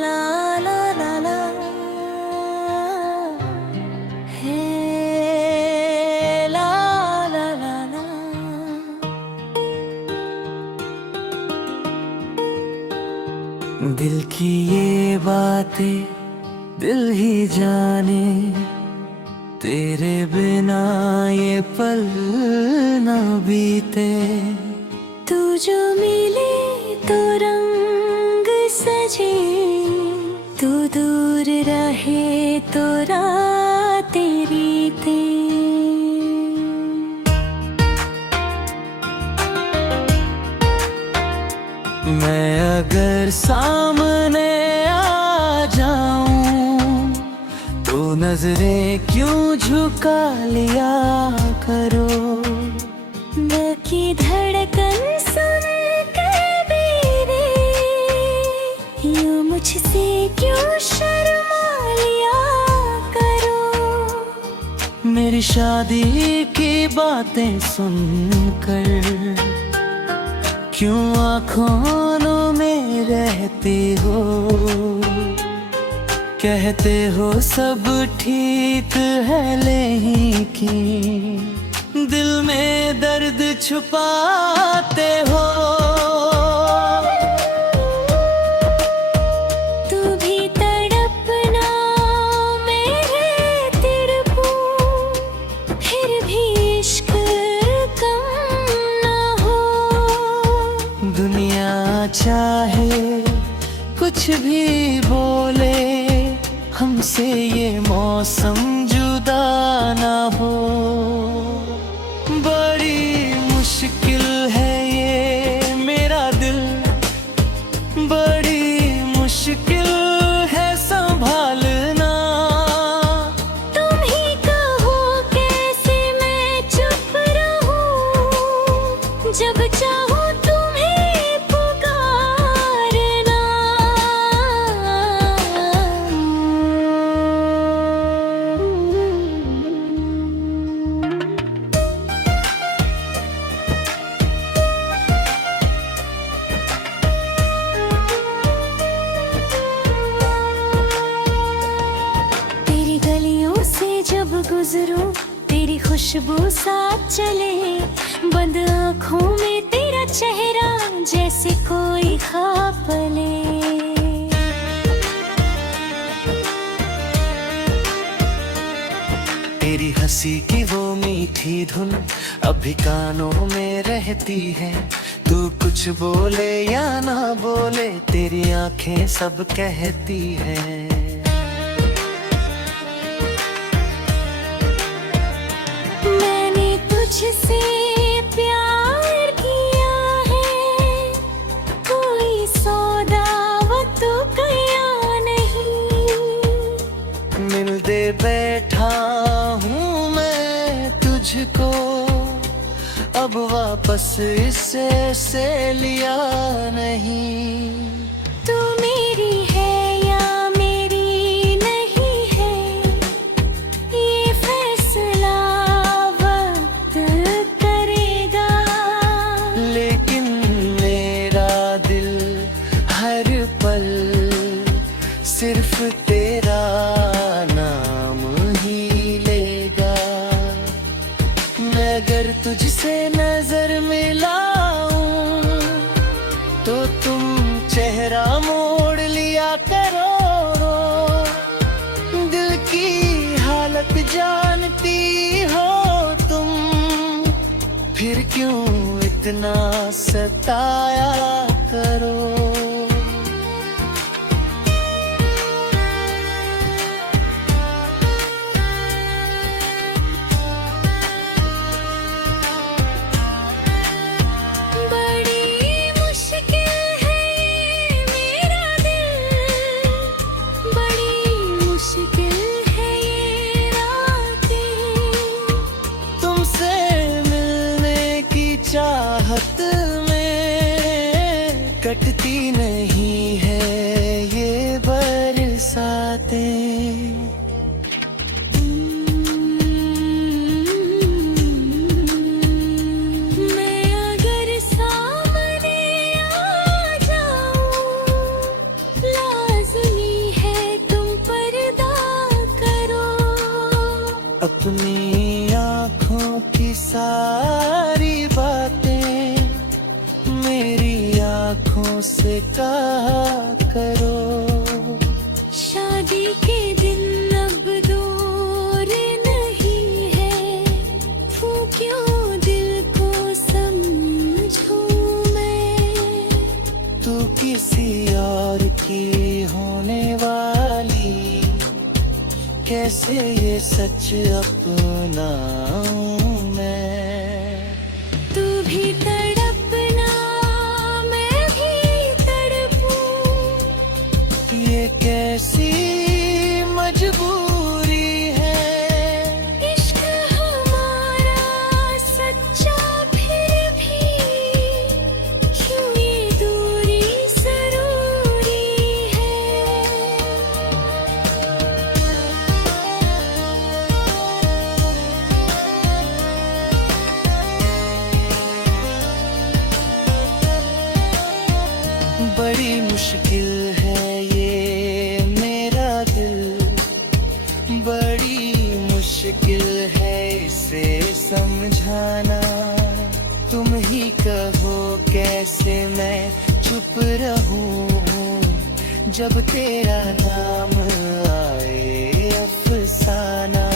ला ला ला ला, हे ला ला ला ला। दिल की ये बातें दिल ही जाने, तेरे बिना ये पल ना बीते। तू जो मिले तो रंग सजे, तू दूर रहे तो रातें बीते। मैं अगर सामने आ जाऊं तो नजरें क्यों झुका लिया करो। दिल की धड़कन सुन के मेरे यूं मुझसे क्यों शर्मा लिया करो। मेरी शादी की बातें सुनकर क्यों आँखों में रहती हो। कहते हो सब ठीक है लेकिन दिल में दर्द छुपाते हो। तू भी तड़पना मेरे तड़पूं, फिर भी इश्क कम ना हो। दुनिया चाहे कुछ भी बोले, हमसे ये मौसम जुदा ना हो। बड़ी मुश्किल है ये मेरा दिल, बड़ी मुश्किल है संभालना। तुम ही कहो कैसे मैं चुप रहूं, जब चाहो तुम्हें पुकारना। तेरी गलियों से जब गुजरूं, तेरी खुशबू साथ चले, बंद आँखों में तेरा चेहरा जैसे कोई ख्वाब पले। तेरी हंसी की वो मीठी धुन अभी कानों में रहती है। तू कुछ बोले या ना बोले, तेरी आंखें सब कहती हैं। मैंने तुझसे प्यार किया है, कोई सौदा वो तो किया नहीं। मिल दे बैठा हूँ मैं तुझको, अब वापस इससे लिया नहीं। तू मेरी है या मेरी नहीं है, ये फैसला वक्त करेगा। लेकिन मेरा दिल हर पल सिर्फ तेरा नाम ही लेगा। मैं अगर तुझसे नजर मिलाऊं तो तुम चेहरा मोड़ लिया करो। दिल की हालत जानती हो तुम, फिर क्यों इतना सताया करो। चाहत में कटती नहीं है ये बरसातें। मैं अगर सामने आ जाऊं किसी और की होने वाली, कैसे ये सच अपनाऊं मैं। तू भी तड़पना मैं भी तड़पूं, ये कैसी मजबूरी है। इश्क हमारा सच्चा फिर भी क्यों ये दूरी जरूरी है। बड़ी मुश्किल है ये मेरा दिल, बड़ी मुश्किल है इसे समझाना। तुम ही कहो कैसे मैं चुप रहूं, जब तेरा नाम आए अफसाना।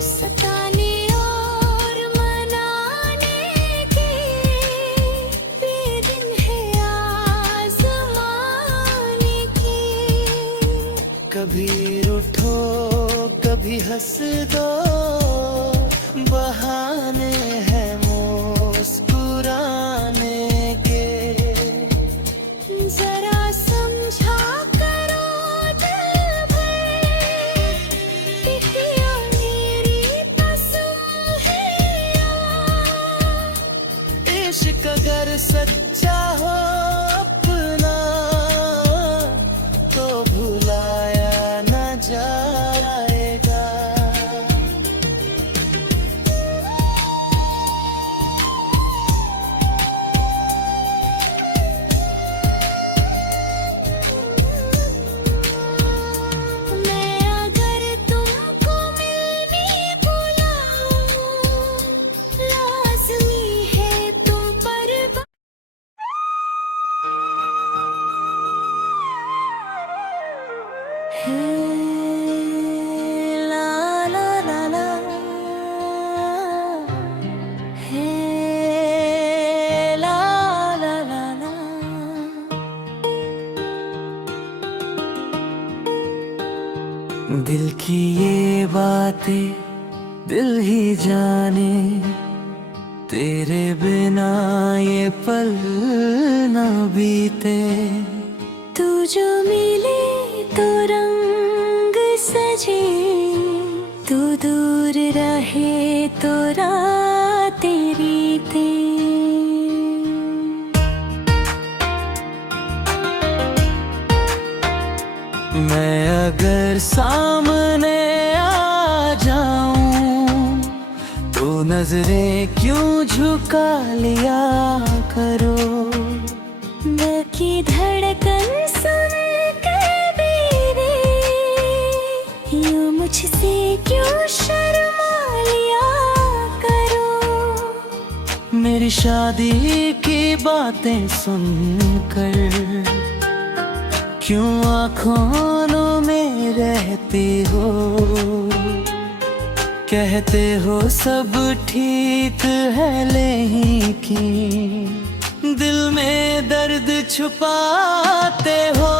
सताने और मनाने के ये दिन है आज़माने के। कभी रूठो कभी हंस दो, बहाने हैं मुस्कुराने के। जरा समझा करो दिल भर, पिया मेरी कसम है यार। इश्क अगर सच्चा हो अपना, तो भुलाया न जाएगा। मैं अगर तुमको मिलने बुलाऊं, लाज़मी है तुम पर ला ला ला ला ला ला ला ला। दिल की ये बातें दिल ही जाने, तेरे बिना ये पल न बीते। तू जो मिले तो रंग सजे, तू दूर रहे तो रातें रीते। मैं अगर सामने आ जाऊं, तो नजरें क्यों झुका लिया करो। दिल की धड़कन सुन कर मेरे, यूं मुझसे क्यों शर्मा लिया करो। मेरी शादी की बातें सुनकर क्यों आँखों में रहती हो। कहते हो सब ठीक है लेकिन दिल में दर्द छुपाते हो।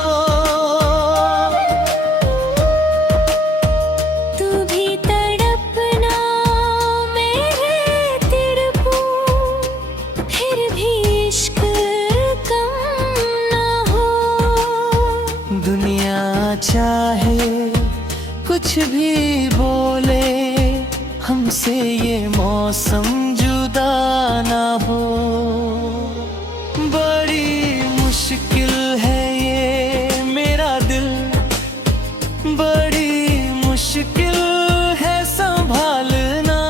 तू भी तड़पना मैं भी तड़पूं, फिर भी इश्क कम ना हो। दुनिया चाहे कुछ भी बोले, हमसे ये मौसम जुदा ना हो। बड़ी मुश्किल है ये मेरा दिल, बड़ी मुश्किल है संभालना।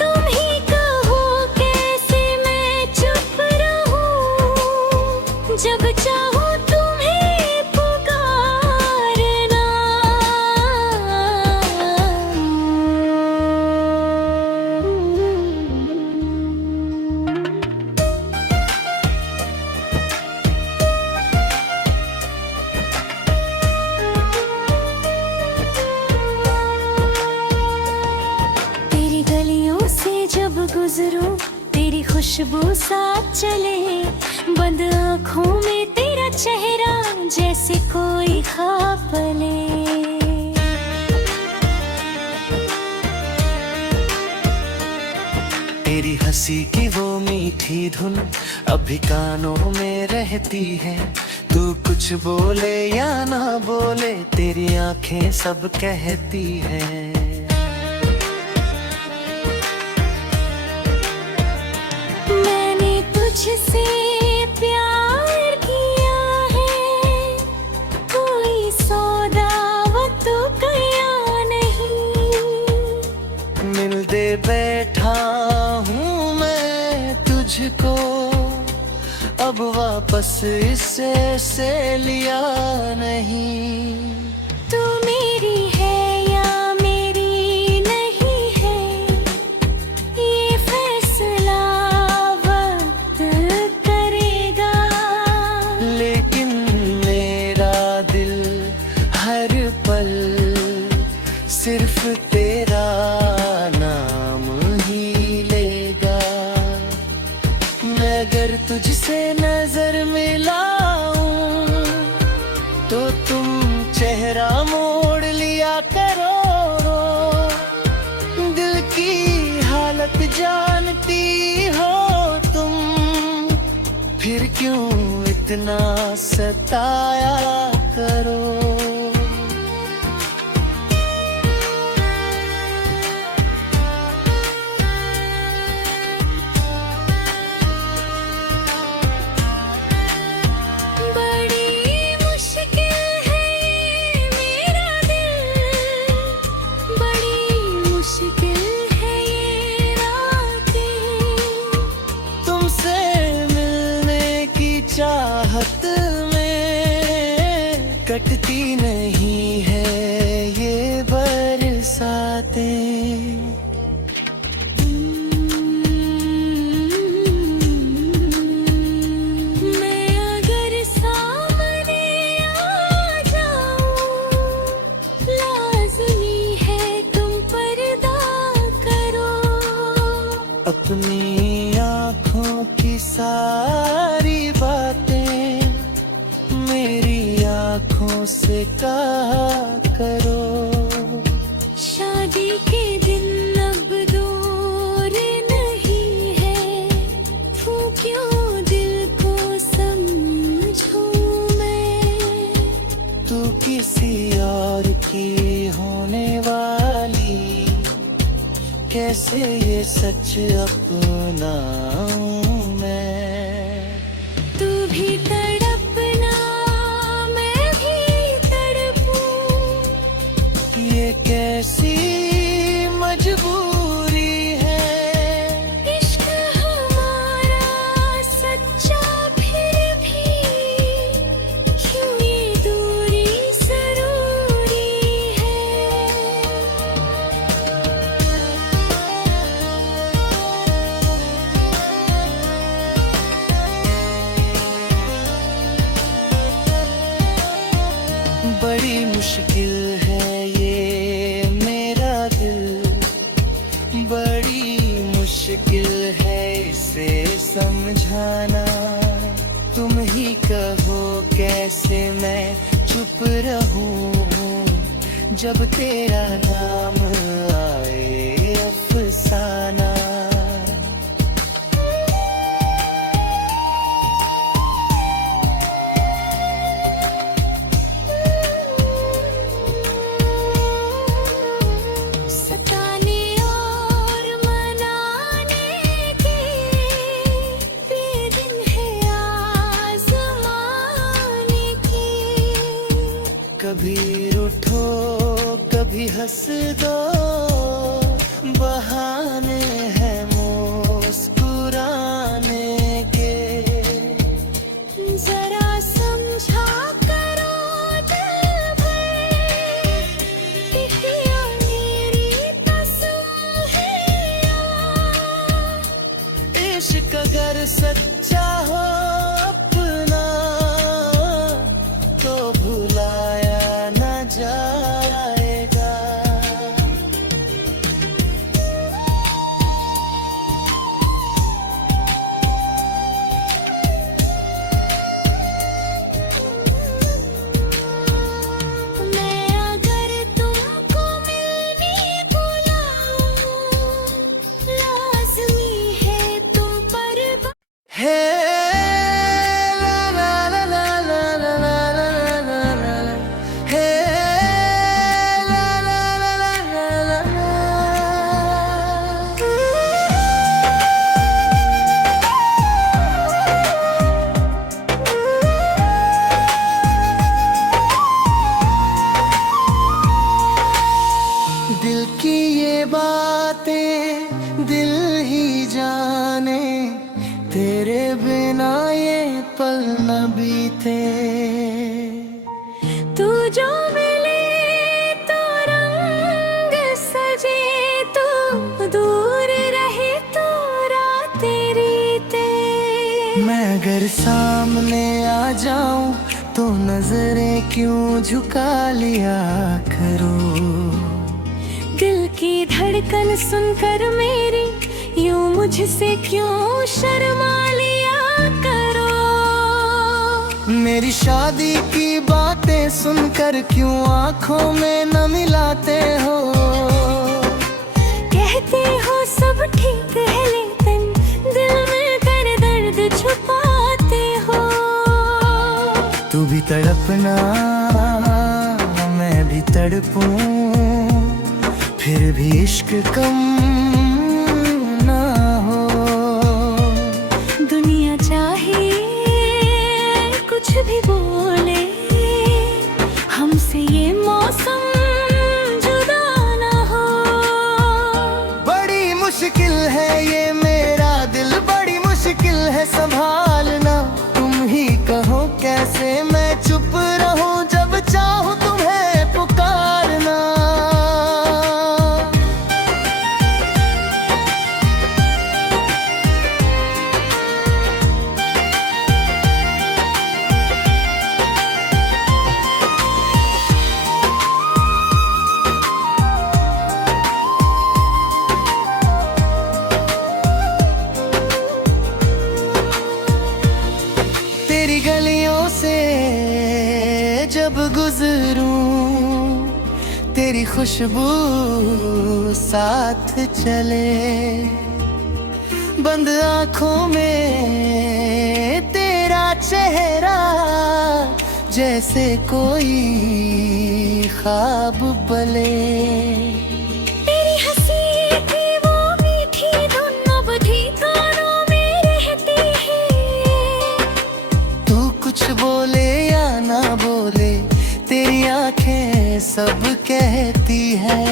तुम ही कहो कैसे मैं चुप रहूं, जब चाहो तुम्हें पुकारना। चले, बंद आँखों में तेरा चेहरा जैसे कोई ख्वाब ले। तेरी हंसी की वो मीठी धुन अभी कानों में रहती है। तू कुछ बोले या ना बोले, तेरी आंखें सब कहती हैं। मैंने तुझसे प्यार किया है, कोई सौदा वो तो गया नहीं। मिल दे बैठा हूँ मैं तुझको, अब वापस इससे लिया नहीं। तू मेरी है या मेरी नहीं है, ये फैसला वक्त करेगा। लेकिन मेरा दिल हर पल सिर्फ तेरा नाम ही लेगा। मैं अगर तुझसे नजर मिलाऊं तो तुम चेहरा मोड़ लिया करो। दिल की हालत जानती हो तुम, फिर क्यों इतना सताया करो। चाहत में कटती नहीं है ये बरसातें। मैं अगर सामने आ जाऊं, लाज़मी है तुम पर्दा करो। अपनी आँखों की सारी बातें मेरी आँखों से कहा करो। शादी के दिन अब दूर नहीं है, तू क्यों दिल को समझूं मैं। तू किसी और की होने वाली, कैसे ये सच अपनाऊं मैं। तू भी तड़पना मैं भी तड़पूं, ये कैसी मजबूरी है। इश्क हमारा सच्चा फिर भी क्यों ये दूरी जरूरी है। बड़ी मुश्किल है ये मेरा दिल, बड़ी मुश्किल है इसे समझाना। तुम ही कहो कैसे मैं चुप रहूं, जब तेरा नाम आए अफसाना। सताने और मनाने के ये दिन है आज़माने के। कभी रूठो कभी हंस दो, बहाने हैं मुस्कुराने के। जरा समझा करो दिल भर, इतिया मेरी कसम है यार। इश्क अगर सच्चा हो अपना, तो भुलाया न जाएगा। बिना ये पल न बीते। तू जो मिले तो रंग सजे, तू दूर रहे तो रातें रीते। मैं अगर सामने आ जाऊं तो नजरें क्यों झुका लिया करो। दिल की धड़कन सुनकर मेरी यूं मुझसे क्यों शर्मा लिया करो। मेरी शादी की बातें सुनकर क्यों आंखों में न मिलाते हो। कहते हो सब ठीक है लेकिन दिल में कर दर्द छुपाते हो। तू भी तड़पना मैं भी तड़पूं, फिर भी इश्क कम ना हो। दुनिया चाहे कुछ भी बोले, हमसे ये मौसम जुदा ना हो। बड़ी मुश्किल है ये मेरा दिल, बड़ी मुश्किल है संभालना। तुम ही कहो कैसे मैं चुप रहूं जब चाहूं तुम्हें पुकारना। तेरी गलियों से जब गुजरूं, तेरी खुशबू साथ चले। बंद आंखों में तेरा चेहरा जैसे कोई ख्वाब बले। तेरी हंसी की वो मीठी धुन अब भी कानों में रहती है। तू कुछ बोले या ना बोले तेरी आंखें सब कहती है।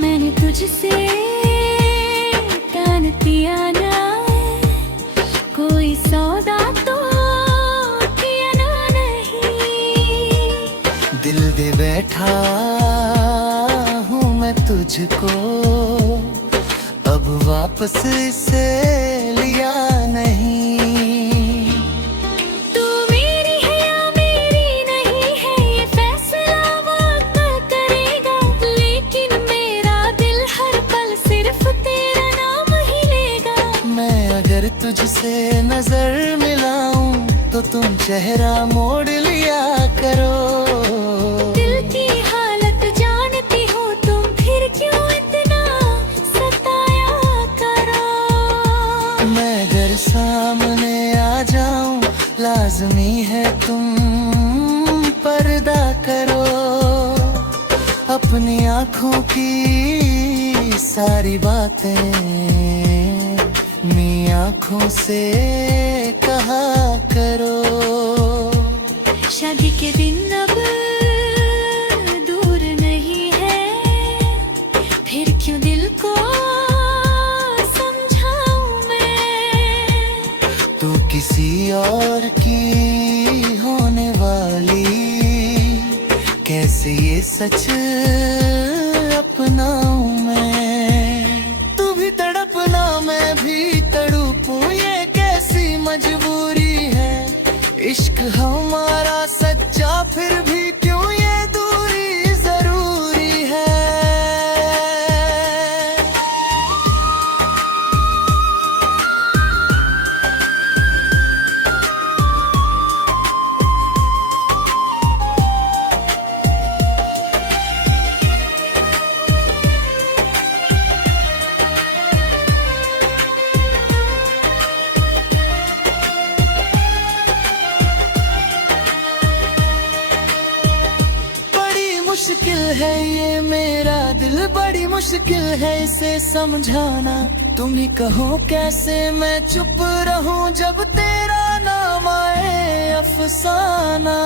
मैंने तुझसे कान पिया ना, कोई सौदा तो किया ना नहीं। दिल दे बैठा हूँ मैं तुझको, अब वापस इसे लिया नहीं। तू मेरी है या मेरी नहीं है ये फैसला वक्त करेगा, लेकिन मेरा दिल हर पल सिर्फ तेरा नाम ही लेगा। मैं अगर तुझसे नजर मिलाऊं तो तुम चेहरा मोड़ लिया करो। दिल की हालत जानती हो तुम, फिर क्यों इतना सताया करो। मैं अगर सामने आ जाऊं लाजमी है तुम पर्दा करो। अपनी आंखों की सारी बातें मेरी आंखों से कहा करो। शादी के दिन अब दूर नहीं है, फिर क्यों दिल को समझाऊं मैं। तू किसी और की होने वाली, कैसे ये सच अपनाऊं मैं। तू भी तड़पना मैं भी तड़पूं, ये कैसी मजबूरी है। इश्क हमारा सच्चा फिर भी क्यों ये दूरी जरूरी है। मुश्किल है ये मेरा दिल, बड़ी मुश्किल है इसे समझाना। तुम ही कहो कैसे मैं चुप रहूं जब तेरा नाम आए अफसाना।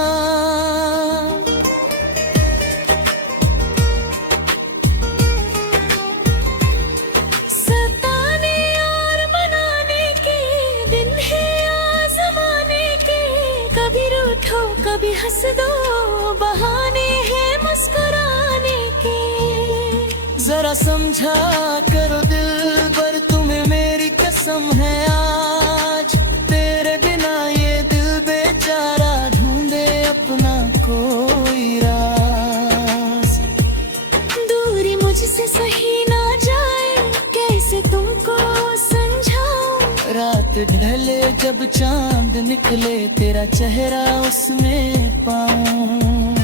सताने और बनाने की कभी हंस दो, बहाने हैं मुस्कुराने के। जरा समझा करो दिल पर, तुम्हें मेरी कसम है आज, तेरे बिना ये दिल बेचारा ढूंढे अपना कोई राज। दूरी मुझसे सही ना जाए, कैसे तुमको समझाऊं। रात ढले जब चांद निकले, तेरा चेहरा उसमें पाऊं।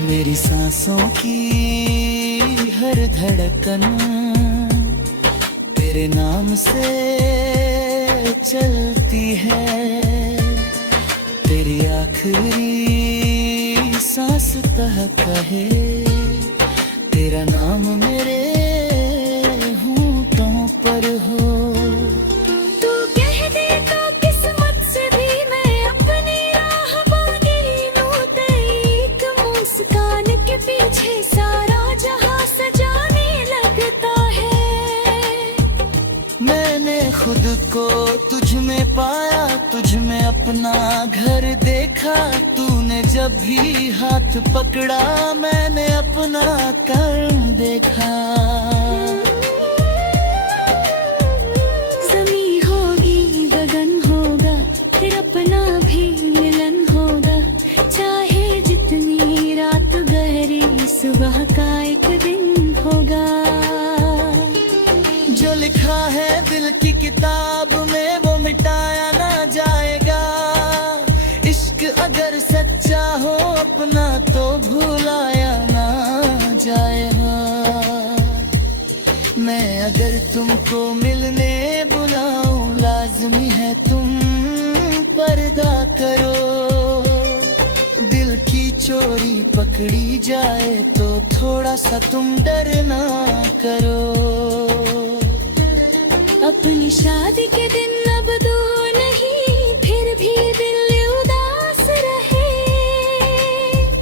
मेरी सांसों की हर धड़कन तेरे नाम से चलती है। तेरी आखिरी सांस तक कहे, तेरा नाम मेरे होठों पर हो। तू कह दे तो किस्मत से भी मैं अपनी राह मांगी लूं। एक मुस्कान के पीछे सारा जहां सजाने लगता है। मैंने खुद को तुझ में पाया, तुझ में अपना घर देखा। तूने जब भी हाथ पकड़ा, मैंने अपना कर्म देखा। ज़मीं होगी गगन होगा, फिर अपना भी मिलन होगा। चाहे जितनी रात गहरी, सुबह का एक दिन होगा। जो लिखा है दिल की किताब में, वो मिटाया ना जाएगा। इश्क अगर सच्चा हो अपना, तो भुलाया ना जाएगा। मैं अगर तुमको मिलने बुलाऊं, लाज़मी है तुम पर्दा करो। दिल की चोरी पकड़ी जाए, तो थोड़ा सा तुम डरना करो। अपनी शादी के दिन अब दो नहीं, फिर भी दिल उदास रहे।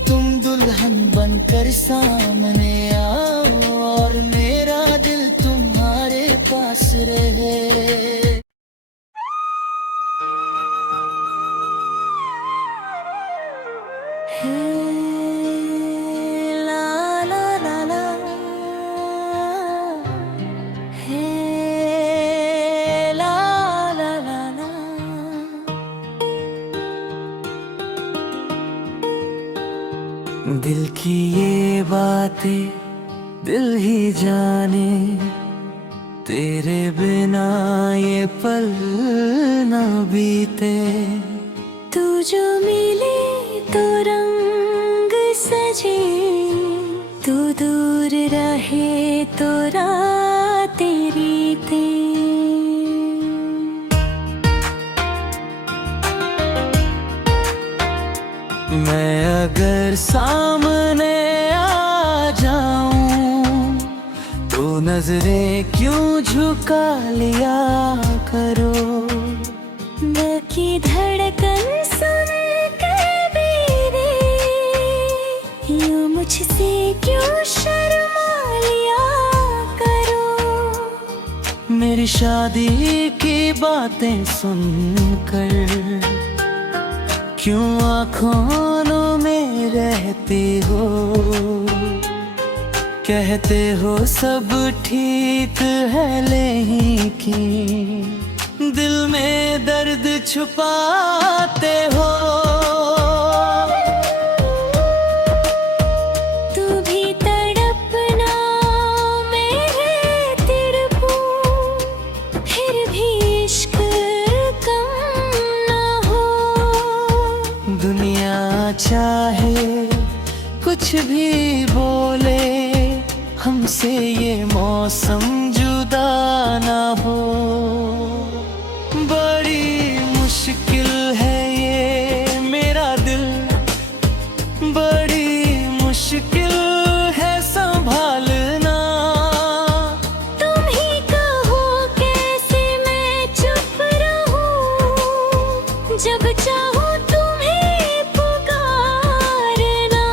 तुम दुल्हन बनकर सामने आओ, और मेरा दिल तुम्हारे पास रहे। ला ला ला ला, ला ला ला ला। दिल की ये बातें दिल ही जाने, तेरे बिना ये पल ना बीते। तू जो मिले तो रंग सजे, तू दूर रहे तो रातें बीते। मैं अगर सामने आ जाऊं, तो नजरें क्यों झुका लिया करो। दिल की धड़कन सुन के मेरे, यूं मुझसे क्यों शर्मा लिया करो। मेरी शादी की बातें सुनकर क्यों आँखों में रहती हो। कहते हो सब ठीक है, लेकिन दिल में दर्द छुपाते हो। तू भी तड़पना, मैं तड़पूं, फिर भी इश्क कम ना हो। दुनिया चाहे कुछ भी बोले, हमसे ये मौसम जुदा ना हो। बड़ी मुश्किल है ये मेरा दिल, बड़ी मुश्किल है संभालना। तुम ही कहो कैसे मैं चुप रहूं, जब चाहो तुम्हें पुकारना।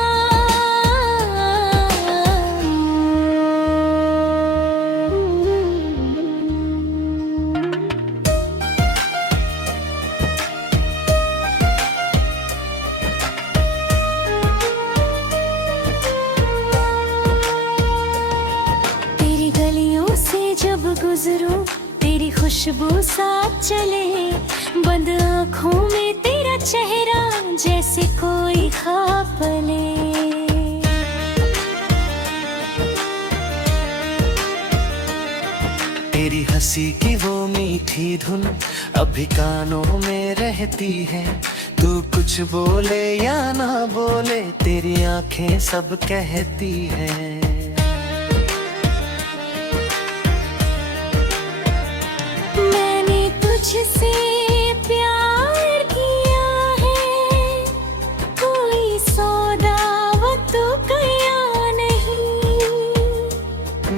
खुशबू साथ चले, बंद आँखों में तेरा चेहरा जैसे कोई ख्वाब ले। तेरी हंसी की वो मीठी धुन अभी कानों में रहती है। तू कुछ बोले या ना बोले, तेरी आंखें सब कहती हैं। मैंने तुझसे प्यार किया है, कोई सौदा वो तो गया नहीं।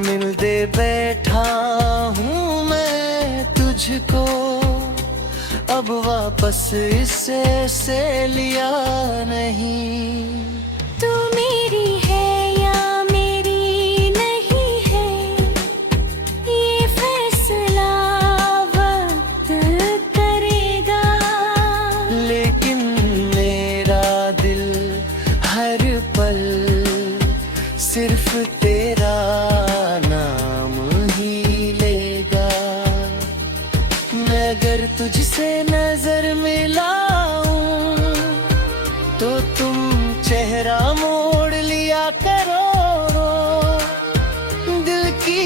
मिल दे बैठा हूँ मैं तुझको, अब वापस इससे से लिया नहीं। तू मेरी है या मेरी नहीं है, ये फैसला वक्त करेगा। लेकिन मेरा दिल हर पल सिर्फ तेरा नाम ही लेगा। मैं अगर तुझसे नजर मिलाऊं तो तुम चेहरा मोड़ लिया करो। दिल की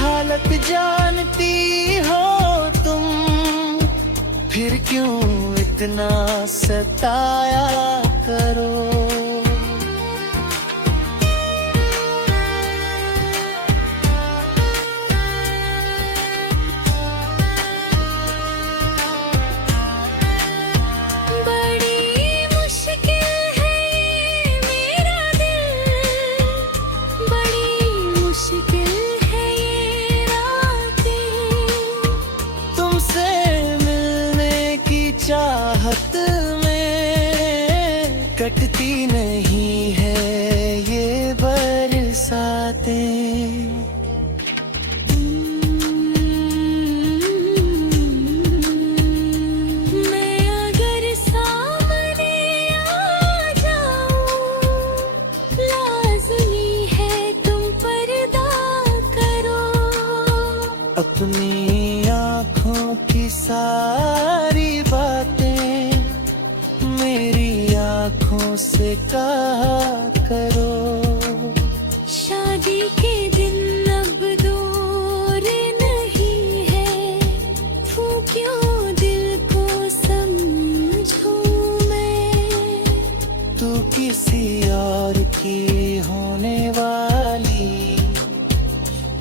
हालत जानती हो तुम, फिर क्यों इतना सताया करो। चाहत में कटती नहीं है ये बरसातें। मैं अगर सामने आ जाऊं, लाज़मी है तुम पर्दा करो। अपनी आँखों की सारी बातें मेरी आँखों से कहा करो। शादी के दिन अब दूर नहीं है, तू क्यों दिल को समझूं मैं। तू किसी और की होने वाली,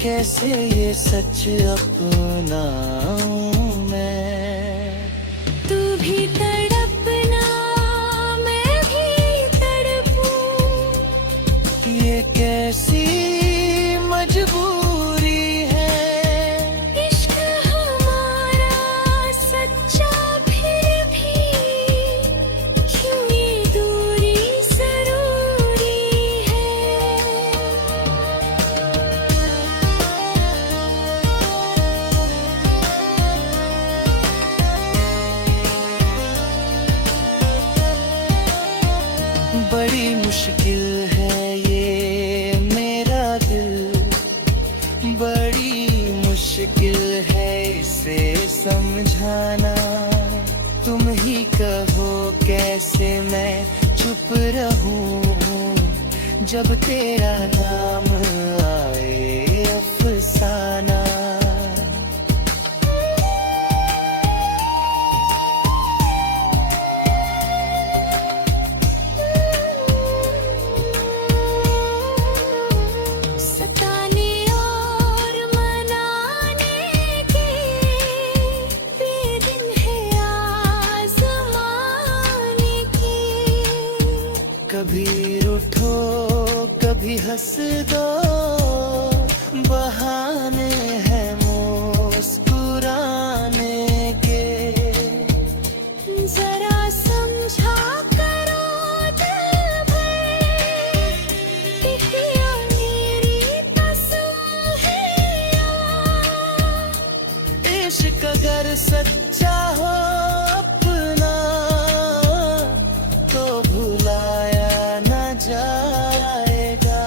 कैसे ये सच अपनाऊं मैं। तू भी तड़पना मैं भी तड़पूं, ये कैसी मजबूरी है। इश्क हमारा सच्चा फिर भी क्यों ये दूरी जरूरी है। बड़ी मुश्किल है ये मेरा दिल, बड़ी मुश्किल है इसे समझाना। तुम ही कहो कैसे मैं चुप रहूं, जब तेरा नाम आए अफसाना। सताने और मनाने के ये दिन है आज़माने के। कभी रूठो कभी हंस दो, बहाने हैं मुस्कुराने के। जरा समझा करो दिल भर, पिया मेरी कसम है यार। इश्क अगर सच्चा हो अपना, तो भुलाया न जाएगा।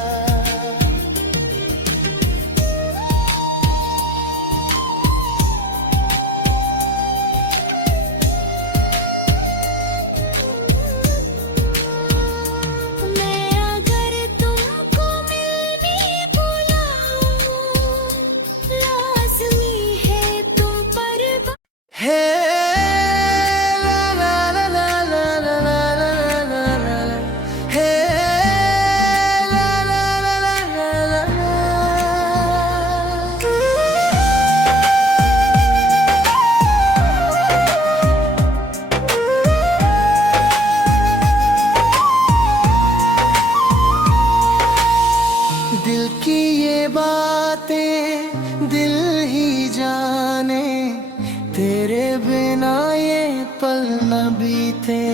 पल न बीते।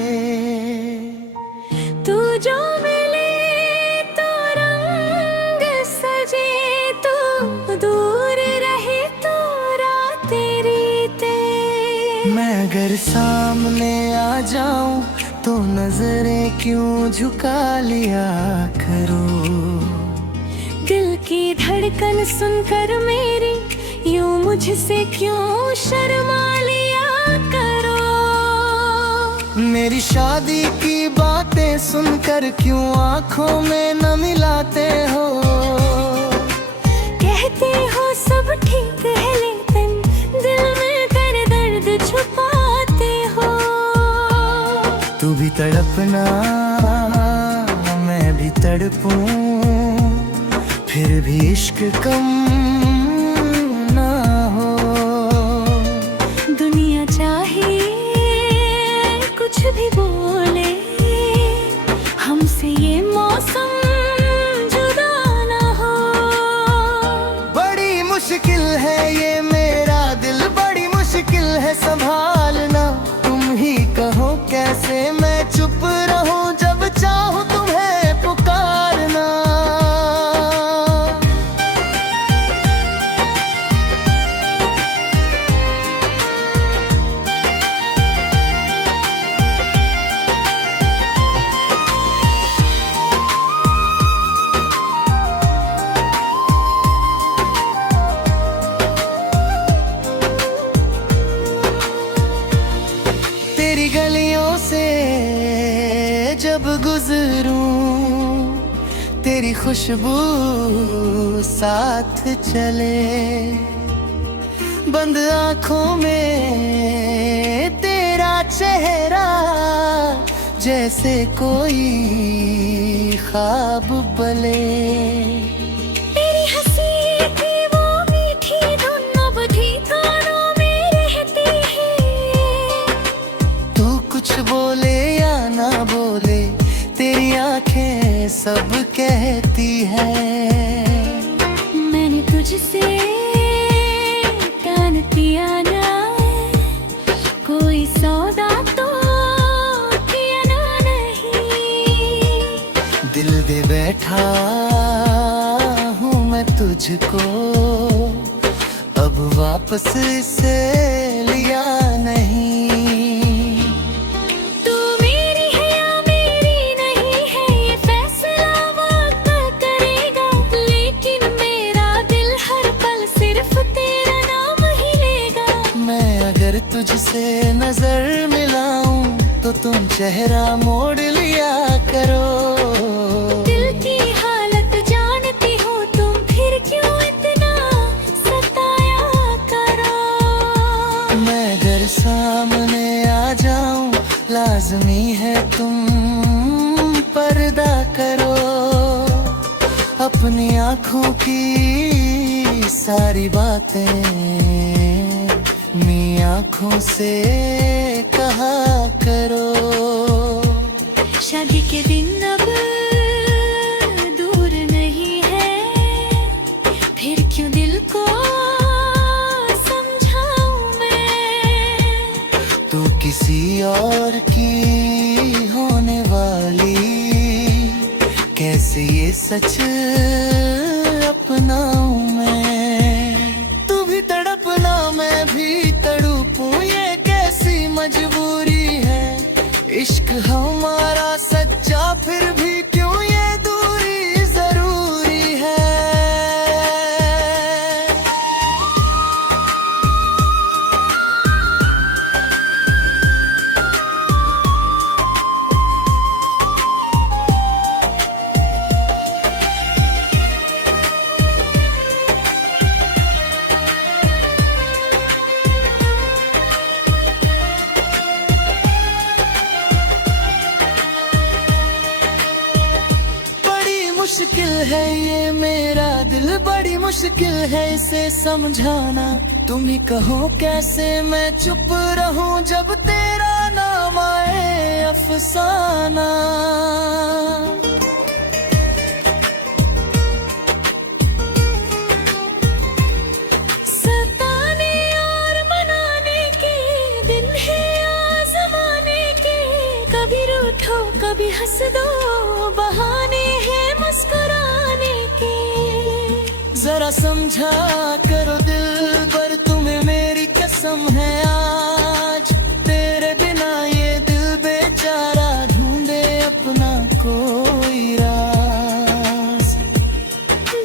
तू जो मिले तो रंग सजे, तू दूर रहे तो रातें रीते। मैं अगर सामने आ जाऊं तो नजरें क्यों झुका लिया करो। दिल की धड़कन सुनकर मेरी यूं मुझसे क्यों शर्मा लिया करो। मेरी शादी की बातें सुनकर क्यों आंखों में न मिलाते हो। कहते हो सब ठीक है लेकिन दिल में कर दर्द छुपाते हो। तू भी तड़पना मैं भी तड़पूं, फिर भी इश्क कम ना हो। दुनिया चाहे कुछ भी बोले, हमसे ये मौसम जुदा ना हो। बड़ी मुश्किल है ये मेरा दिल, बड़ी मुश्किल है संभालना। तुम ही कहो कैसे मैं चुप रहूं जब चाहूं तुम्हें पुकारना। तेरी गलियों से जब गुजरूं, तेरी खुशबू साथ चले। बंद आंखों में तेरा चेहरा जैसे कोई ख्वाब पले। तेरी हंसी की वो मीठी धुन अब भी कानों में रहती है। तू कुछ बोले या ना बोले तेरी आंखें सब कहती है। मैंने तुझसे कान पिया ना, कोई सौदा तो किया ना नहीं। दिल दे बैठा हूँ मैं तुझको, अब वापस इसे लिया नहीं। तू मेरी है या मेरी नहीं है ये फैसला वक्त करेगा, लेकिन मेरा दिल हर पल सिर्फ तेरा नाम ही लेगा। मैं अगर तुझसे नजर मिलाऊं तो तुम चेहरा मोड़ लिया करो। दिल की हालत जानती हो तुम, फिर क्यों इतना सताया करो। मैं अगर सामने आ जाऊं लाजमी है तुम पर्दा करो। अपनी आंखों की सारी बातें मेरी आंखों से कहा करो। शादी के दिन अब दूर नहीं है, फिर क्यों दिल को समझाऊं मैं। तू किसी और की होने वाली, कैसे ये सच अपनाऊं मैं। तू भी तड़पना मैं भी तड़पूं, ये कैसी मजबूरी है। इश्क हमारा सच्चा फिर भी क्यों ये दूरी जरूरी है। मुश्किल है ये मेरा दिल, बड़ी मुश्किल है इसे समझाना। तुम ही कहो कैसे मैं चुप रहूं जब तेरा नाम आए अफसाना। सताने और मनाने के दिन है आज हो कभी हंस दो, बहाने हैं मुस्कुराने के। जरा समझा करो दिल पर, तुम्हें मेरी कसम है आज, तेरे बिना ये दिल बेचारा ढूंढे अपना कोई राज।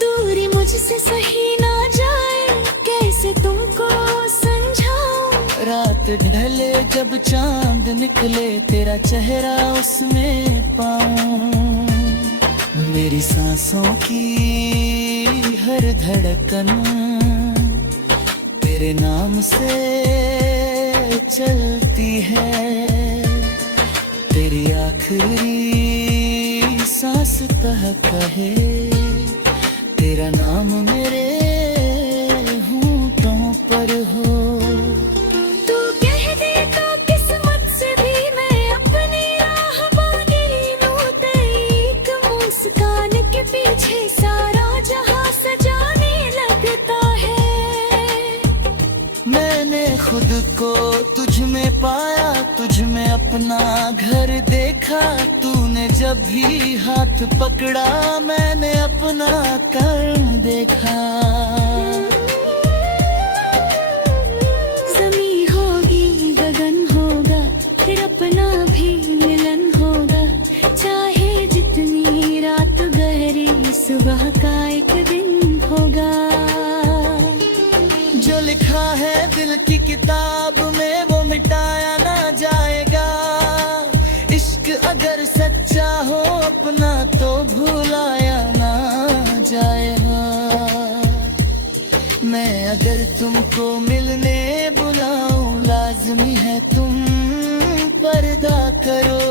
दूरी मुझसे सही ना जाए, कैसे तुमको समझाऊं। रात ढले जब चांद निकले, तेरा चेहरा उसमें पाऊं। मेरी सांसों की हर धड़कन तेरे नाम से चलती है, तेरी आखिरी सांस तक कहे तेरा नाम मेरे होठों पर हो। तू कह दे तो किस्मत से भी मैं अपनी राह मांगी लूं। तेरी एक मुस्कान के पीछे सारा जहां सजाने लगता है। मैंने खुद को तुझ में पाया, तुझ में अपना घर देखा। तूने जब भी हाथ पकड़ा, मैंने अपना कर्म देखा। ज़मी होगी गगन होगा, फिर अपना भी मिलन होगा। चाहे जितनी रात गहरी, सुबह का एक दिन होगा। जो लिखा है दिल की किताब में, वो मिटाया ना जाएगा। इश्क अगर सच्चा हो अपना, तो भुलाया ना जाएगा। मैं अगर तुमको मिलने बुलाऊं, लाज़मी है तुम पर्दा करो।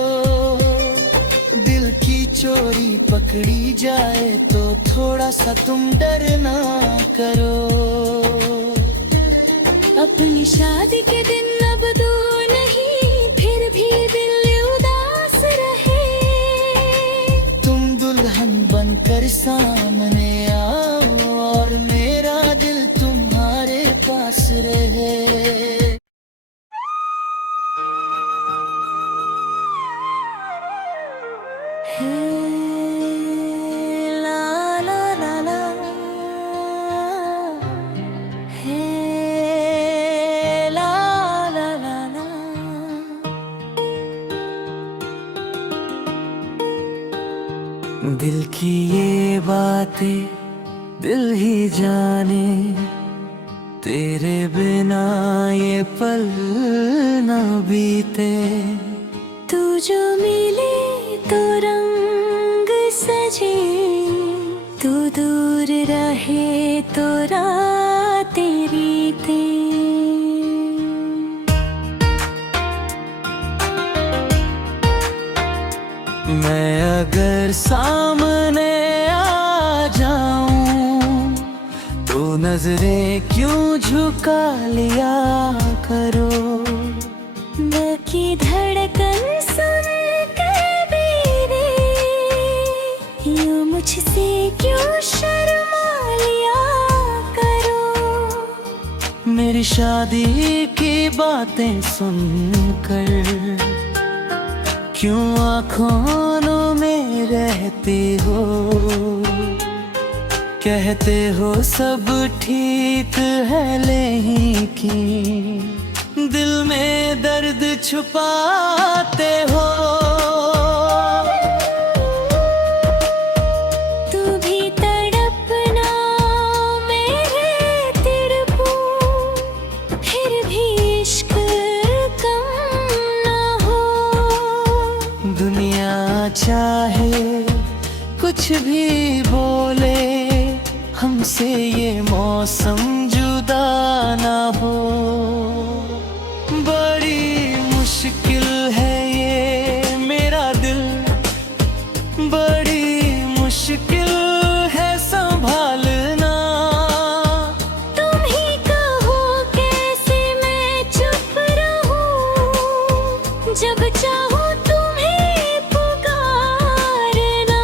दिल की चोरी पकड़ी जाए, तो थोड़ा सा तुम डरना करो। अपनी शादी के दिन अब दूर नहीं, फिर भी दिल उदास रहे। तुम दुल्हन बनकर सामने आओ, और मेरा दिल तुम्हारे पास रहे। ला ला ला ला, ला ला ला ला। दिल की ये बातें दिल ही जाने, तेरे बिना ये पल न बीते। तू जो मिले तो रंग सजे, तू दूर रहे तो रातें रीते। मैं अगर सामने आ जाऊं, तो नजरें क्यों झुका लिया करो। दिल की धड़कन सुन कर मेरे, यूं मुझसे क्यों शर्मा लिया करो। मेरी शादी की बातें सुनकर क्यों आँखों में रहती हो। कहते हो सब ठीक है, लेकिन दिल में दर्द छुपाते हो। तू भी तड़पना, मेरे तड़पू, फिर भी इश्क कम ना हो। दुनिया चाहे कुछ भी बोले, हमसे ये मौसम जुदा ना हो। बड़ी मुश्किल है ये मेरा दिल, बड़ी मुश्किल है संभालना। तुम ही कहो कैसे मैं चुप रहूं, जब चाहो तुम्हें पुकारना।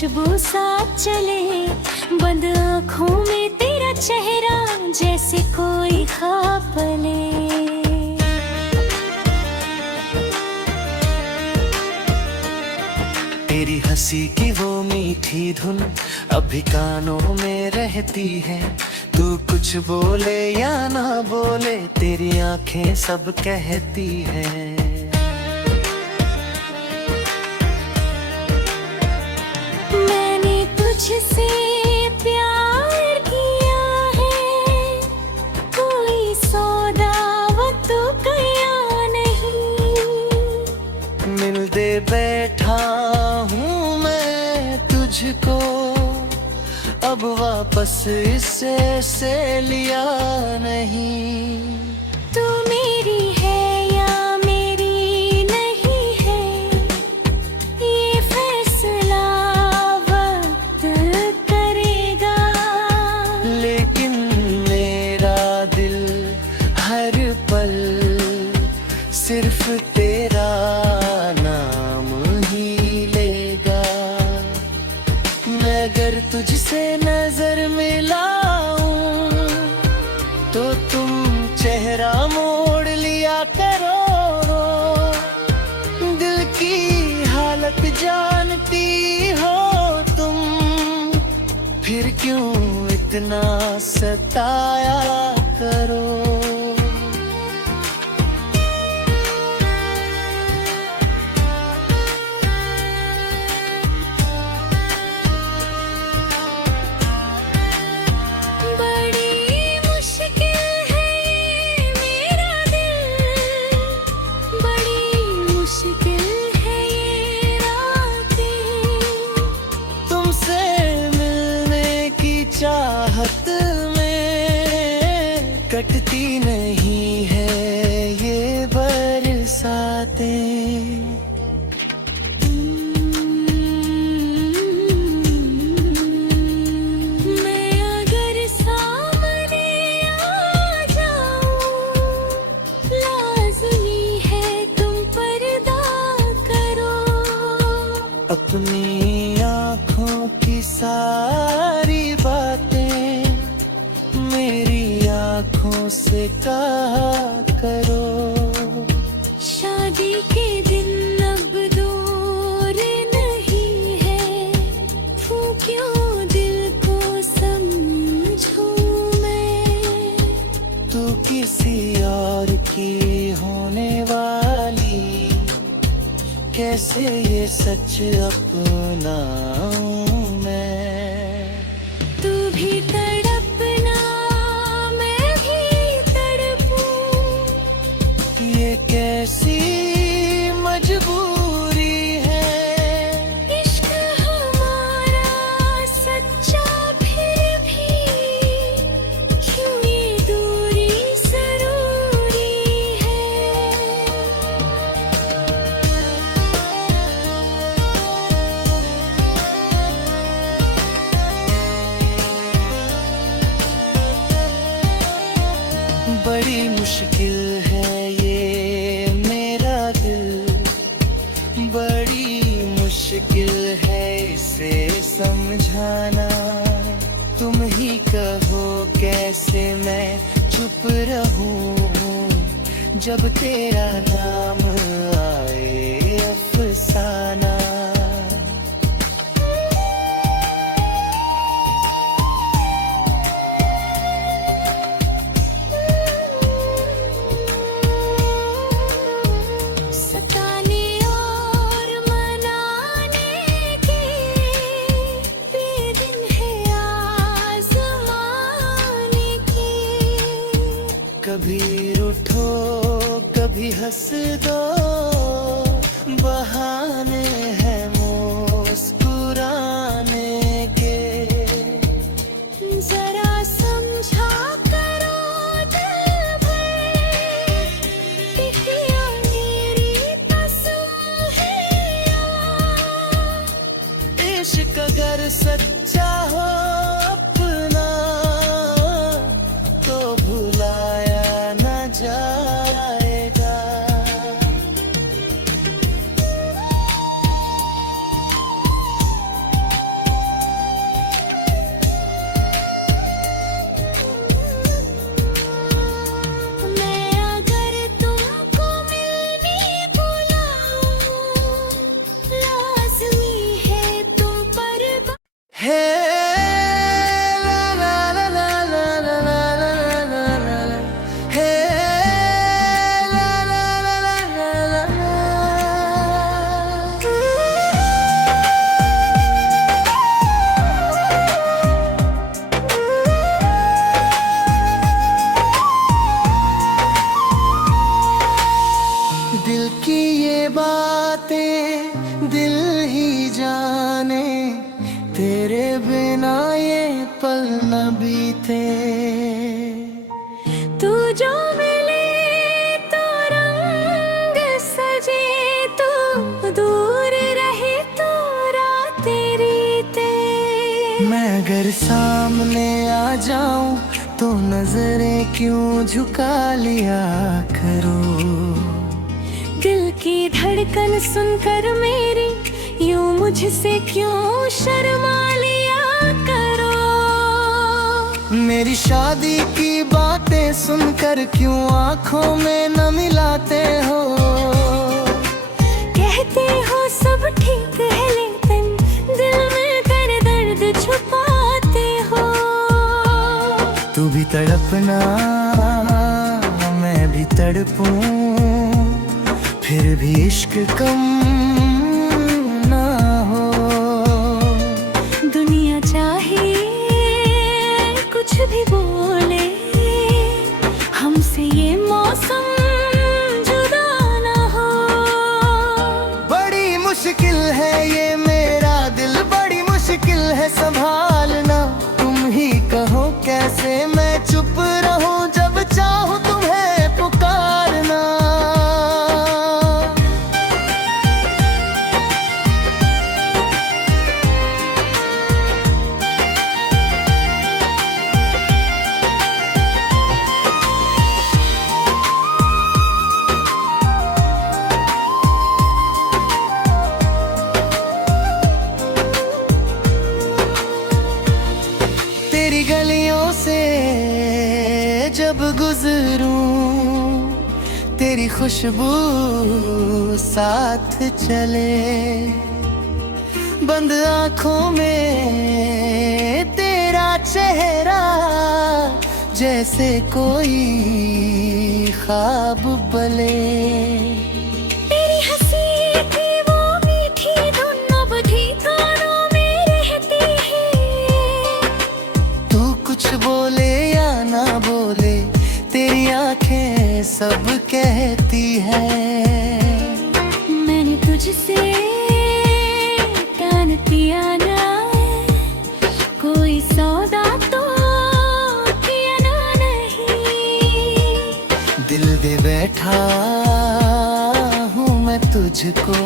खुशबू साथ चले, बंद आँखों में तेरा चेहरा जैसे कोई ख्वाब पले। तेरी हंसी की वो मीठी धुन अभी कानों में रहती है। तू कुछ बोले या ना बोले तेरी आंखें सब कहती हैं। मैंने तुझसे प्यार किया है, कोई सौदा वो तो गया नहीं। मिल दे बैठा हूँ मैं तुझको, अब वापस इससे लिया नहीं। तू मेरी है या मेरी नहीं है, ये फैसला वक्त करेगा। लेकिन मेरा दिल हर पल सिर्फ तेरा नाम ही लेगा। मैं अगर तुझसे नजर मिलाऊं तो तुम चेहरा मोड़ लिया करो। दिल की हालत जानती हो तुम, फिर क्यों इतना सताया करो। चाहत में कटती नहीं है ये बरसातें। मैं अगर सामने आ जाऊं, लाज़मी है तुम पर्दा करो। अपनी आँखों की सारी बातें मेरी आँखों से कहा करो। शादी के दिन अब दूर नहीं है, तू क्यों दिल को समझूं मैं। तू किसी और की होने वाली, कैसे ये सच अपनाऊं मैं। तू भी तड़पना मैं भी तड़पूं, ये कैसी मजबूरी है। इश्क हमारा सच्चा फिर भी क्यों ये दूरी जरूरी है। बड़ी मुश्किल है ये मेरा दिल, बड़ी मुश्किल है इसे समझाना। तुम ही कहो कैसे मैं चुप रहूं, जब तेरा नाम आए अफसाना। सताने और मनाने के ये दिन है आज़माने के। कभी रूठो कभी हंस दो, बहाने हैं मुस्कुराने के। जरा समझा करो दिल भर, दिखिया मेरी कसम है। इश्क अगर सच्चा हो अपना, तो भुलाया न जाएगा। न बीते। तू जो मिले तो रंग सजे, तू दूर रहे तो रातें रीतें। मैं अगर सामने आ जाऊं तो नजरें क्यों झुका लिया करो। दिल की धड़कन सुनकर मेरी यूं मुझसे क्यों शर्मा लिया करो। मेरी शादी की बातें सुनकर क्यों आंखों में न मिलाते हो। कहते हो सब ठीक है लेकिन दिल में कर दर्द छुपाते हो। तू भी तड़पना मैं भी तड़पूं, फिर भी इश्क कम ना हो। दुनिया चाहे कुछ भी बोले, हमसे ये मौसम जुदा ना हो। बड़ी मुश्किल है ये मेरा दिल, बड़ी मुश्किल है संभालना। तुम ही कहो कैसे मैं चुप रहूं जब चाहूं तुम्हें पुकारना। तेरी गलियों से जब गुजरूं, तेरी खुशबू साथ चले। बंद आंखों में तेरा चेहरा जैसे कोई ख्वाब बले। तेरी हंसी की वो मीठी धुन अब भी कानों में रहती है। तू कुछ बोले या ना बोले तेरी आंखें सब कहती है। मैंने तुझसे कान पिया ना, कोई सौदा तो किया ना नहीं। दिल दे बैठा हूँ मैं तुझको,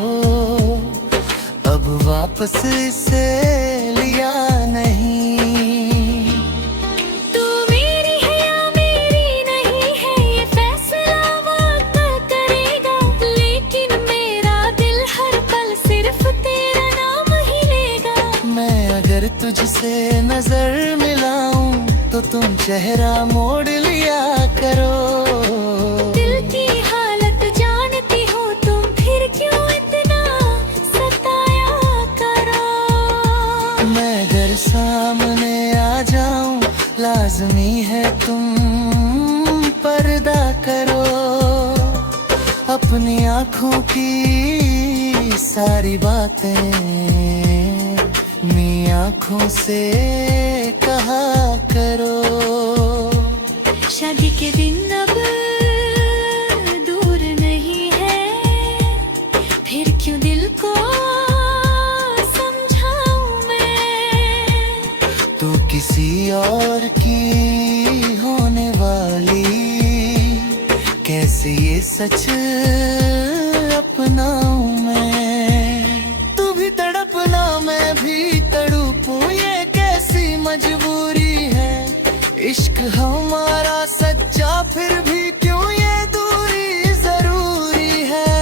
अब वापस इसे लिया नहीं। तू मेरी है या मेरी नहीं है ये फैसला वक्त करेगा, लेकिन मेरा दिल हर पल सिर्फ तेरा नाम ही लेगा। मैं अगर तुझसे नजर मिलाऊं तो तुम चेहरा मोड़ लिया करो। दिल की हालत जानती हो तुम, फिर क्यों इतना सताया करो। मैं अगर सामने आ जाऊं लाजमी है तुम पर्दा करो। अपनी आंखों की सारी बातें मेरी आंखों से कहा करो। शादी के दिन अब दूर नहीं है, फिर क्यों दिल को समझाऊं मैं। तू किसी और की होने वाली, कैसे ये सच अपनाऊं मैं। तू भी तड़पना मैं भी तड़पूं, ये कैसी मजबूरी है। इश्क हमारा सच्चा फिर भी क्यों ये दूरी जरूरी है।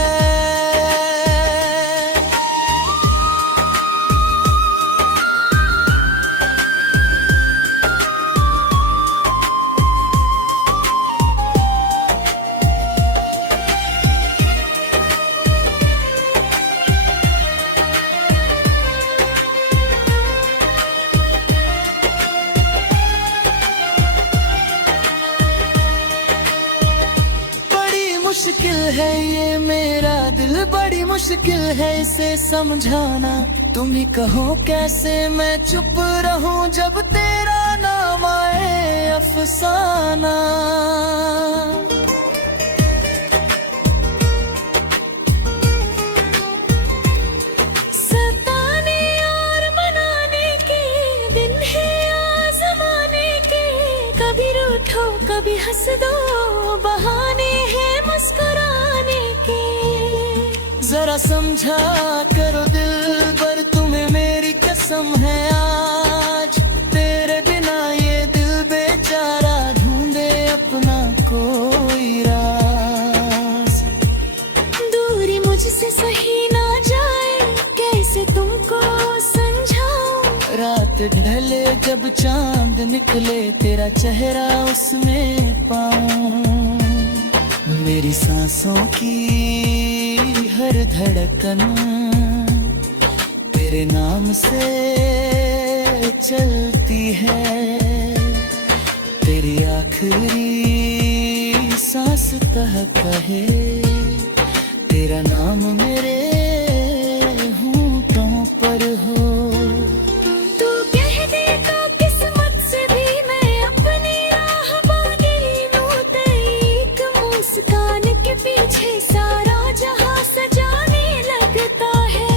मुश्किल है ये मेरा दिल, बड़ी मुश्किल है इसे समझाना। तुम ही कहो कैसे मैं चुप रहूं जब तेरा नाम आए अफसाना। सताने और मनाने के दिन है आज़माने कभी हंस दो, बहाने हैं मुस्कुराने के। जरा समझा करो दिल पर, तुम्हें मेरी कसम है आज, तेरे बिना ये दिल बेचारा ढूंढे अपना कोई राज। दूरी मुझसे सही ना जाए, कैसे तुमको समझाऊं। रात ढले जब चांद निकले, तेरा चेहरा उसमें पाऊं। मेरी सांसों की हर धड़कन तेरे नाम से चलती है, तेरी आखिरी सांस तक कहे, तेरा नाम मेरे होठों पर हो। तू कह दे तो किस्मत से भी मैं अपनी राह बांधी लूं। तेरी एक मुस्कान के पीछे सारा जहां सजाने लगता है।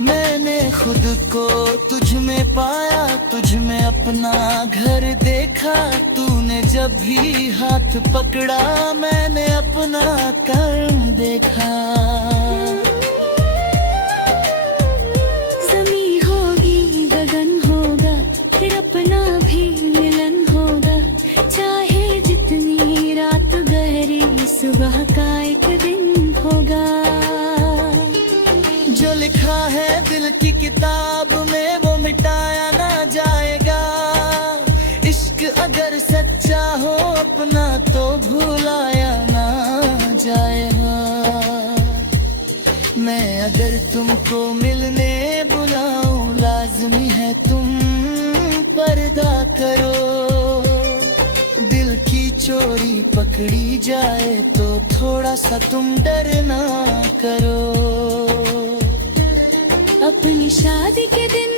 मैंने खुद को तुझ में पाया, तुझ में अपना घर देखा। तूने जब भी हाथ पकड़ा, मैंने अपना कर्म देखा। ज़मीं होगी गगन होगा, फिर अपना भी मिलन होगा। चाहे जितनी रात गहरी, सुबह का एक दिन होगा। जो लिखा है दिल की किताब में, वो मिटाया ना जाएगा। इश्क अगर सच्चा हो अपना, तो भुलाया ना जाएगा। मैं अगर तुमको मिलने बुलाऊं, लाज़मी है तुम पर्दा करो। दिल की चोरी पकड़ी जाए, तो थोड़ा सा तुम डरना करो। अपनी शादी के दिन